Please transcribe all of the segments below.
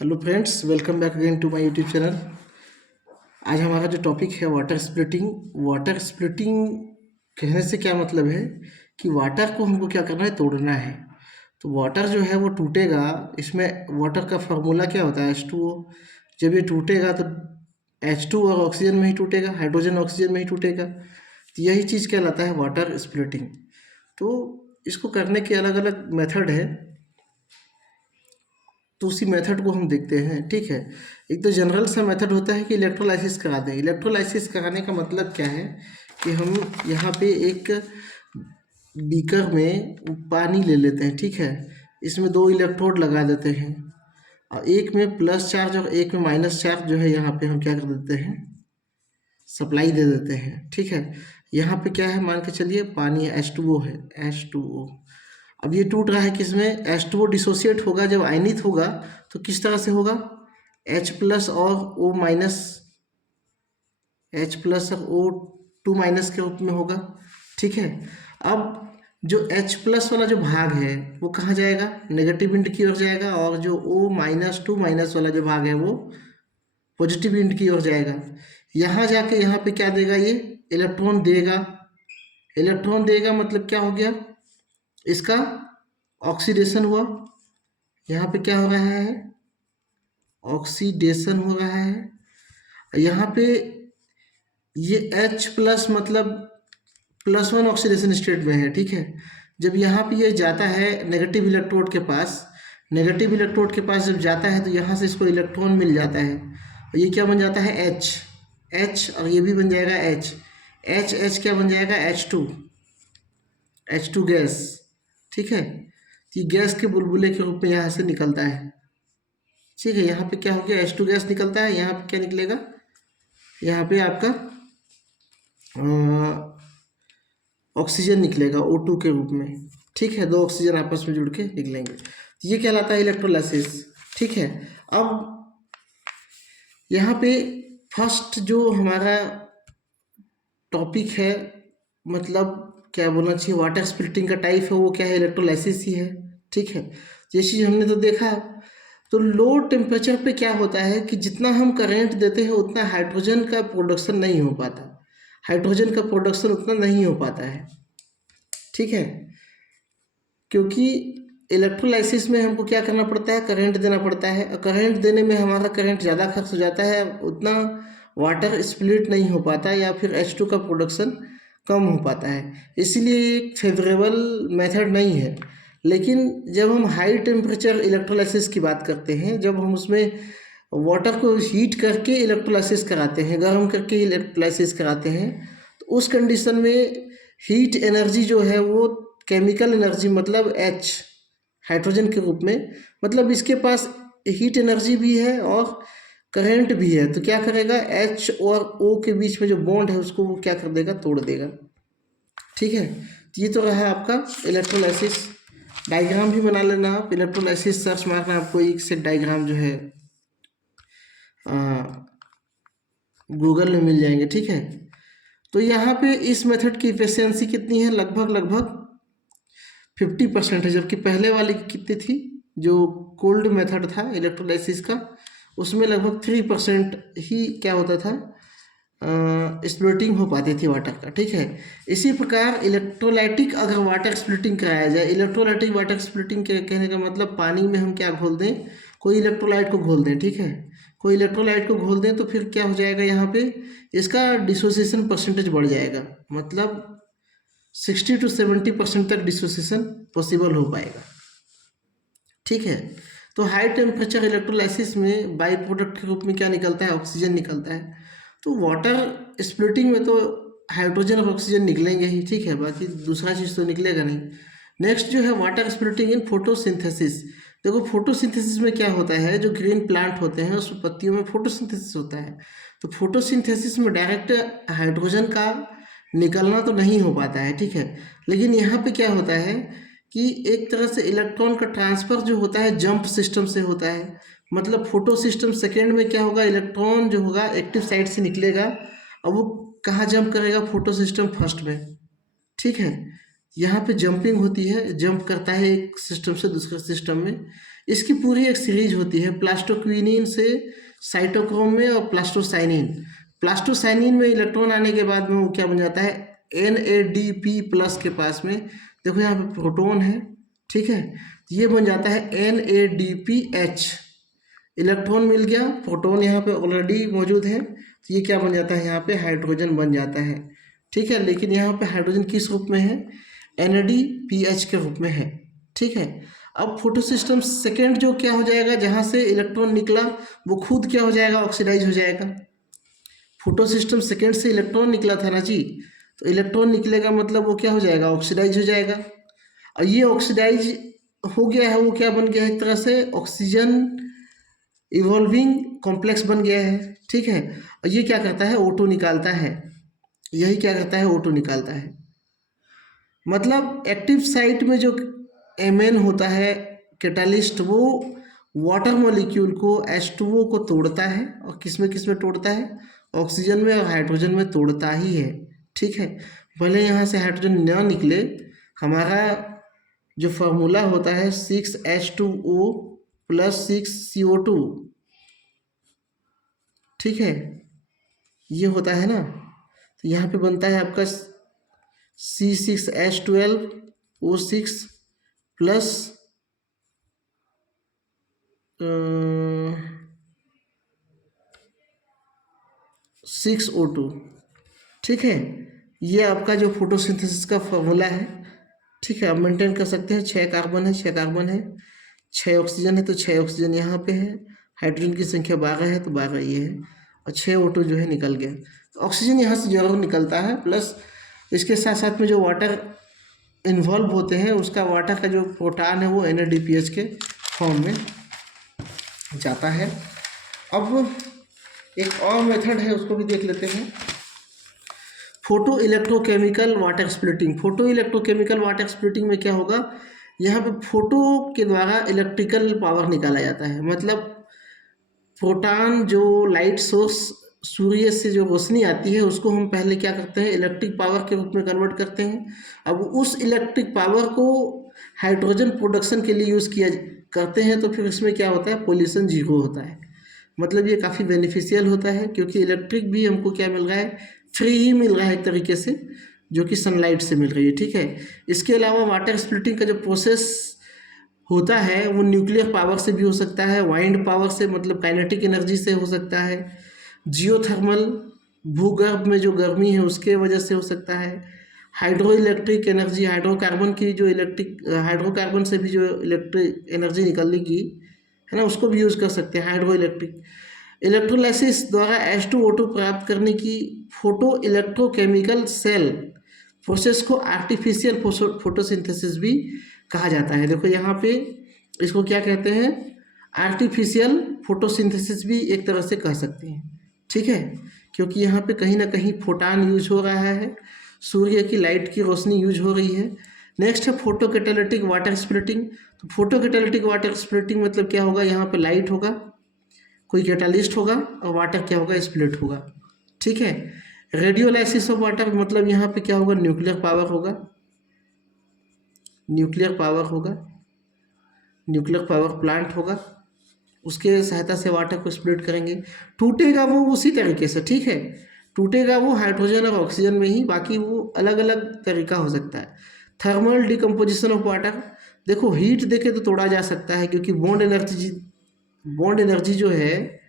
Hello friends, welcome back again to my YouTube channel. आज हमारा जो टॉपिक है वाटर स्प्लिटिंग। वाटर स्प्लिटिंग कहने से क्या मतलब है कि वाटर को हमको क्या करना है, तोड़ना है। तो वाटर जो है वो टूटेगा। इसमें वाटर का फार्मूला क्या होता है, H2O। जब ये टूटेगा तो H2 और ऑक्सीजन में ही टूटेगा, हाइड्रोजन ऑक्सीजन में ही टूटेगा। तो यही चीज़ कहलाता है वाटर स्प्लिटिंग। तो इसको करने के अलग अलग मेथड है, तो उसी मेथड को हम देखते हैं। ठीक है, एक तो जनरल सा मेथड होता है कि इलेक्ट्रोलाइसिस करा दें। इलेक्ट्रोलाइसिस कराने का मतलब क्या है कि हम यहाँ पे एक बीकर में पानी ले लेते हैं। ठीक है, इसमें दो इलेक्ट्रोड लगा देते हैं और एक में प्लस चार्ज और एक में माइनस चार्ज जो है यहाँ पे हम क्या कर देते हैं, सप्लाई दे देते हैं। ठीक है, यहाँ पे क्या है, मान के चलिए पानी है, H2O है, H2O। अब ये टूट रहा है किसमें, H2O डिसोसिएट होगा जब आयनित होगा तो किस तरह से होगा, H प्लस और O माइनस, H प्लस और O2 माइनस के रूप में होगा। ठीक है, अब जो H प्लस वाला जो भाग है वो कहाँ जाएगा, नेगेटिव इंड की ओर जाएगा, और जो O माइनस 2 माइनस वाला जो भाग है वो पॉजिटिव इंड की ओर जाएगा। यहाँ जाके यहाँ पे क्या देगा, ये इलेक्ट्रॉन देगा। इलेक्ट्रॉन देगा मतलब क्या हो गया, इसका ऑक्सीडेशन हुआ। यहाँ पे क्या हो रहा है, ऑक्सीडेशन हो रहा है। यहाँ पे ये H प्लस मतलब +1 ऑक्सीडेशन स्टेट में है। ठीक है, जब यहाँ पे ये जाता है नेगेटिव इलेक्ट्रोड के पास, नेगेटिव इलेक्ट्रोड के पास जब जाता है तो यहाँ से इसको इलेक्ट्रॉन मिल जाता है और ये क्या बन जाता है, H और ये भी बन जाएगा H क्या बन जाएगा, H2 गैस। ठीक है, तो ये गैस के बुलबुले के रूप में यहाँ से निकलता है। ठीक है, यहाँ पे क्या हो गया, H2 गैस निकलता है। यहाँ पे क्या निकलेगा, यहाँ पे आपका ऑक्सीजन निकलेगा O2 के रूप में। ठीक है, दो ऑक्सीजन आपस में जुड़ के निकलेंगे, तो ये कहलाता है इलेक्ट्रोलाइसिस। ठीक है, अब यहाँ पे फर्स्ट जो हमारा टॉपिक है, मतलब क्या बोलना चाहिए, वाटर स्प्लिटिंग का टाइप है वो क्या है, इलेक्ट्रोलाइसिस ही है। ठीक है, ये चीज़ हमने तो देखा। तो लो टेम्परेचर पे क्या होता है कि जितना हम करेंट देते हैं उतना हाइड्रोजन का प्रोडक्शन नहीं हो पाता, हाइड्रोजन का प्रोडक्शन उतना नहीं हो पाता है। ठीक है, क्योंकि इलेक्ट्रोलाइसिस में हमको क्या करना पड़ता है, करंट देना पड़ता है, और करंट देने में हमारा करंट ज़्यादा खर्च हो जाता है, उतना वाटर स्प्लिट नहीं हो पाता या फिर H2 का प्रोडक्शन कम हो पाता है। इसीलिए एक फेवरेबल मेथड नहीं है। लेकिन जब हम हाई टेम्परेचर इलेक्ट्रोलाइसिस की बात करते हैं, जब हम उसमें वाटर को हीट करके इलेक्ट्रोलाइसिस कराते हैं, गर्म करके इलेक्ट्रोलाइसिस कराते हैं, तो उस कंडीशन में हीट एनर्जी जो है वो केमिकल एनर्जी मतलब H हाइड्रोजन के रूप में, मतलब इसके पास हीट एनर्जी भी है और करंट भी है। तो क्या करेगा, H और O के बीच में जो बॉन्ड है उसको वो क्या कर देगा, तोड़ देगा। ठीक है, तो ये तो रहा आपका इलेक्ट्रोलाइसिस। डायग्राम भी बना लेना आप, इलेक्ट्रोलाइसिस सर्च मारना, आपको एक से डायग्राम जो है गूगल में मिल जाएंगे। ठीक है, तो यहाँ पे इस मेथड की इफिशियंसी कितनी है, लगभग 50% है, जबकि पहले वाली की कितनी थी, जो कोल्ड मेथड था इलेक्ट्रोलाइसिस का, उसमें लगभग 3% ही क्या होता था, स्प्लिटिंग हो पाती थी वाटर का। ठीक है, इसी प्रकार इलेक्ट्रोलाइटिक अगर वाटर स्प्लिटिंग कराया जाए, इलेक्ट्रोलाइटिक वाटर स्प्लिटिंग के कहने का मतलब पानी में हम क्या घोल दें, कोई इलेक्ट्रोलाइट को घोल दें। ठीक है, कोई इलेक्ट्रोलाइट को घोल दें तो फिर क्या हो जाएगा, यहाँ पे इसका डिसोसिएशन परसेंटेज बढ़ जाएगा, मतलब 60 to 70% तक डिसोसिएशन पॉसिबल हो पाएगा। ठीक है, तो हाई टेम्परेचर इलेक्ट्रोलाइसिस में बाई प्रोडक्ट के रूप में क्या निकलता है, ऑक्सीजन निकलता है। तो वाटर स्प्लिटिंग में तो हाइड्रोजन और ऑक्सीजन निकलेंगे ही। ठीक है, बाकी दूसरा चीज़ तो निकलेगा नहीं। नेक्स्ट जो है वाटर स्प्लिटिंग इन फोटोसिंथेसिस। देखो फोटोसिंथेसिस में क्या होता है, जो ग्रीन प्लांट होते हैं उस पत्तियों में फोटोसिंथेसिस होता है। तो फोटोसिंथेसिस में डायरेक्ट हाइड्रोजन का निकलना तो नहीं हो पाता है। ठीक है, लेकिन यहाँ पे क्या होता है कि एक तरह से इलेक्ट्रॉन का ट्रांसफ़र जो होता है जंप सिस्टम से होता है। मतलब फोटो सिस्टम सेकेंड में क्या होगा, इलेक्ट्रॉन जो होगा एक्टिव साइड से निकलेगा और वो कहाँ जंप करेगा, फोटो सिस्टम फर्स्ट में। ठीक है, यहाँ पे जंपिंग होती है, जंप करता है एक सिस्टम से दूसरे सिस्टम में। इसकी पूरी एक सीरीज होती है प्लास्टोक्विनिन से साइटोक्रोम में और प्लास्टोसाइनिन। प्लास्टोसाइनिन में इलेक्ट्रॉन आने के बाद में वो क्या बन जाता है, NADP+ के पास में देखो यहाँ पे प्रोटॉन है, ठीक है, ये बन जाता है NADPH। इलेक्ट्रॉन मिल गया, प्रोटॉन यहाँ पे ऑलरेडी मौजूद है, तो ये क्या बन जाता है, यहाँ पे हाइड्रोजन बन जाता है, ठीक है। लेकिन यहाँ पे हाइड्रोजन किस रूप में है, NADPH के रूप में है, ठीक है। अब फोटोसिस्टम सेकेंड जो क्या हो जाएगा, जहाँ से इलेक्ट्रॉन निकला वो खुद क्या हो जाएगा, ऑक्सीडाइज हो जाएगा। फोटोसिस्टम सेकेंड से इलेक्ट्रॉन निकला था ना जी, तो इलेक्ट्रॉन निकलेगा मतलब वो क्या हो जाएगा, ऑक्सीडाइज हो जाएगा। और ये ऑक्सीडाइज हो गया है, वो क्या बन गया है, एक तरह से ऑक्सीजन इवॉल्विंग कॉम्प्लेक्स बन गया है, ठीक है। और ये क्या करता है, O2 निकालता है, यही क्या करता है, O2 निकालता है। मतलब एक्टिव साइट में जो Mn होता है कैटालिस्ट, वो वाटर मॉलिक्यूल को H2O को तोड़ता है, और किस में तोड़ता है, ऑक्सीजन में और हाइड्रोजन में तोड़ता ही है, ठीक है। भले यहाँ से हाइड्रोजन न निकले, हमारा जो फॉर्मूला होता है 6H2O + 6CO2, ठीक है, ये होता है ना। तो यहाँ पे बनता है आपका C6H12O6 + 6O2, ठीक है। ये आपका जो फोटोसिंथेसिस का फॉर्मूला है, ठीक है। आप मेंटेन कर सकते हैं, 6 कार्बन है, 6 कार्बन है, 6 ऑक्सीजन है, तो 6 ऑक्सीजन यहाँ पे है, हाइड्रोजन की संख्या 12 है, तो 12 ये है, और 6 O2 जो है निकल गया। तो ऑक्सीजन यहाँ से जरूर निकलता है, प्लस इसके साथ साथ में जो वाटर इन्वॉल्व होते हैं, उसका वाटर का जो प्रोटॉन है वो NADPH के फॉर्म में जाता है। अब एक और मेथड है, उसको भी देख लेते हैं, photo electrochemical water splitting. Photo electrochemical water splitting में क्या होगा, यहाँ पे फोटो के द्वारा इलेक्ट्रिकल पावर निकाला जाता है। मतलब प्रोटॉन जो लाइट सोर्स सूर्य से जो रोशनी आती है, उसको हम पहले क्या करते हैं, इलेक्ट्रिक पावर के रूप में कन्वर्ट करते हैं। अब उस इलेक्ट्रिक पावर को हाइड्रोजन प्रोडक्शन के लिए यूज़ किया करते हैं, तो फिर इसमें क्या होता है, पोल्यूशन 0 होता है। मतलब ये काफ़ी बेनिफिशियल होता है, क्योंकि इलेक्ट्रिक भी हमको क्या मिल रहा है, फ्री ही मिल रहा है एक तरीके से, जो कि सनलाइट से मिल रही है, ठीक है। इसके अलावा वाटर स्प्लिटिंग का जो प्रोसेस होता है वो न्यूक्लियर पावर से भी हो सकता है, वाइंड पावर से, मतलब काइनेटिक एनर्जी से हो सकता है, जियोथर्मल भूगर्भ में जो गर्मी है उसके वजह से हो सकता है, हाइड्रो इलेक्ट्रिक एनर्जी, हाइड्रोकार्बन की जो हाइड्रोकार्बन से भी जो इलेक्ट्रिक एनर्जी निकलेगी है ना, उसको भी यूज़ कर सकते हैं, हाइड्रो इलेक्ट्रिक। इलेक्ट्रोलाइसिस द्वारा H2O2 प्राप्त करने की फोटो इलेक्ट्रोकेमिकल सेल प्रोसेस को आर्टिफिशियल फोटोसिंथेसिस भी कहा जाता है। देखो यहाँ पे इसको क्या कहते हैं, आर्टिफिशियल फोटोसिंथेसिस भी एक तरह से कह सकते हैं, ठीक है, क्योंकि यहाँ पे कहीं ना कहीं फोटान यूज हो रहा है, सूर्य की लाइट की रोशनी यूज हो रही है। नेक्स्ट है फोटो कैटालिटिक वाटर स्प्लिटिंग। तो फोटो कैटालिटिक वाटर स्प्लिटिंग मतलब क्या होगा, यहाँ पे लाइट होगा, कोई कैटालिस्ट होगा, और वाटर क्या होगा, स्प्लिट होगा, ठीक है। रेडियोलाइसिस ऑफ वाटर मतलब यहाँ पे क्या होगा, न्यूक्लियर पावर होगा, न्यूक्लियर पावर प्लांट होगा, उसके सहायता से वाटर को स्प्लिट करेंगे। टूटेगा वो उसी तरीके से, ठीक है, टूटेगा वो हाइड्रोजन और ऑक्सीजन में ही, बाकी वो अलग अलग तरीका हो सकता है। थर्मल डिकम्पोजिशन ऑफ वाटर, देखो हीट देके तो तोड़ा जा सकता है, क्योंकि बॉन्ड एनर्जी जो है,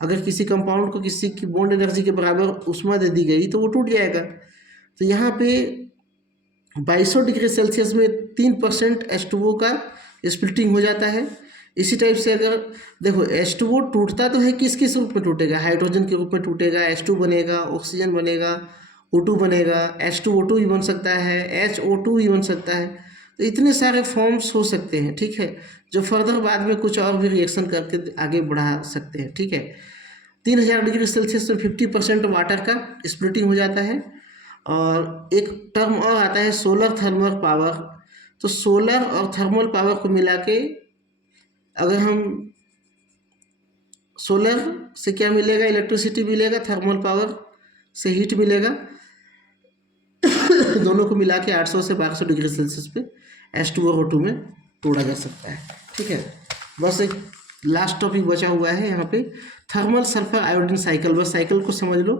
अगर किसी कंपाउंड को किसी की बॉन्ड एनर्जी के बराबर ऊष्मा दे दी गई तो वो टूट जाएगा। तो यहाँ पे 2200 डिग्री सेल्सियस में 3% H2O का स्प्लिटिंग हो जाता है। इसी टाइप से अगर देखो H2O टूटता तो है, किस किस रूप में टूटेगा, हाइड्रोजन के रूप में टूटेगा, H2 बनेगा, ऑक्सीजन बनेगा, O2 बनेगा, H2O2 भी बन सकता है, HO2 भी बन सकता है। तो इतने सारे फॉर्म्स हो सकते हैं, ठीक है, जो फर्दर बाद में कुछ और भी रिएक्शन करके आगे बढ़ा सकते हैं, ठीक है। 3000 डिग्री सेल्सियस में 50% वाटर का स्प्लिटिंग हो जाता है। और एक टर्म और आता है सोलर थर्मल पावर। तो सोलर और थर्मल पावर को मिला के अगर हम सोलर से क्या मिलेगा, इलेक्ट्रिसिटी मिलेगा, थर्मल पावर से हीट मिलेगा, दोनों को मिला के 800 से 1200 डिग्री सेल्सियस पे H2O2 में तोड़ा जा सकता है, ठीक है। बस एक लास्ट टॉपिक बचा हुआ है यहाँ पे, थर्मल सल्फर आयोडीन साइकिल। बस साइकिल को समझ लो।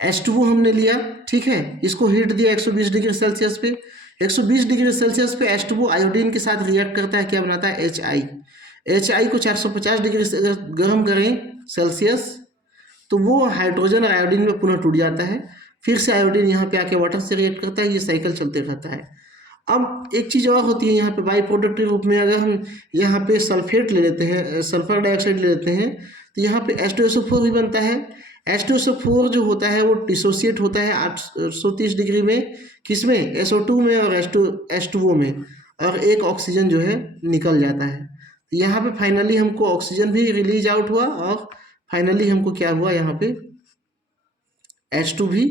H2O हमने लिया, ठीक है, इसको हीट दिया 120 डिग्री सेल्सियस पे। 120 डिग्री सेल्सियस पे H2O आयोडीन के साथ रिएक्ट करता है, क्या बनाता है, HI। HI को 450 डिग्री से अगर गर्म करें सेल्सियस, तो वो हाइड्रोजन और आयोडीन में पुनः टूट जाता है। फिर से आयोडीन यहाँ पे आके वाटर से रिएक्ट करता है, ये साइकिल चलते रहता है। अब एक चीज़ और होती है यहाँ पे बाई प्रोडक्ट के रूप में, अगर हम यहाँ पे सल्फेट ले लेते हैं, सल्फर डाइऑक्साइड ले लेते हैं, तो यहाँ पे H2SO4 भी बनता है। H2SO4 जो होता है वो डिसोसिएट होता है 830 डिग्री में, किसमें, SO2 में और H2O में, और एक ऑक्सीजन जो है निकल जाता है। तो यहाँ पे फाइनली हमको ऑक्सीजन भी रिलीज आउट हुआ, और फाइनली हमको क्या हुआ, यहाँ पे H2 भी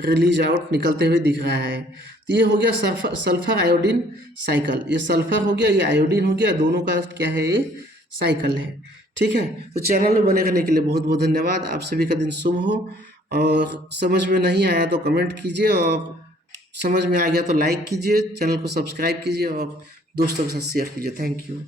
रिलीज आउट निकलते हुए दिख रहा है। तो ये हो गया सल्फर आयोडीन साइकिल। ये सल्फर हो गया, ये आयोडीन हो गया, दोनों का क्या है, ये साइकिल है। ठीक है, तो चैनल में बने रहने के लिए बहुत बहुत धन्यवाद। आप सभी का दिन शुभ हो, और समझ में नहीं आया तो कमेंट कीजिए, और समझ में आ गया तो लाइक कीजिए, चैनल को सब्सक्राइब कीजिए और दोस्तों के साथ शेयर कीजिए। Thank you.